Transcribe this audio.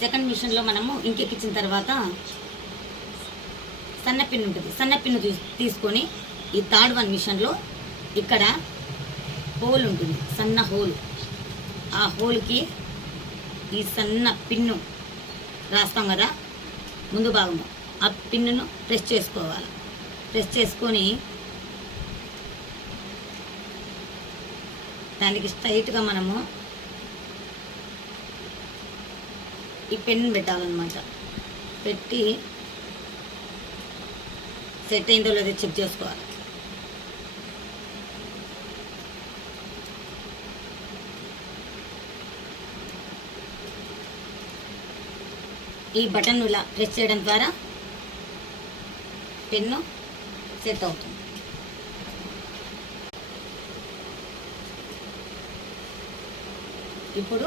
Second మిషన్లో మనము ఇంకెక్కించిన తర్వాత సన్న పిన్ ఉంటుంది. సన్న పిన్ను తీసుకొని ఈ థర్డ్ వన్ మిషన్లో ఇక్కడ హోల్ ఉంటుంది, సన్న హోల్. ఆ హోల్కి ఈ సన్న పిన్ను రాస్తాం కదా ముందు భాగంలో, ఆ పిన్నును ప్రెస్ చేసుకోవాలి. ప్రెస్ చేసుకొని దానికి స్ట్రైట్గా మనము ఈ పెన్ పెట్టాలన్నమాట. పెట్టి సెట్ అయిందో లేదో చెక్ చేసుకోవాలి. ఈ బటన్ ఇలా ప్రెస్ చేయడం ద్వారా పెన్ను సెట్ అవుతుంది. ఇప్పుడు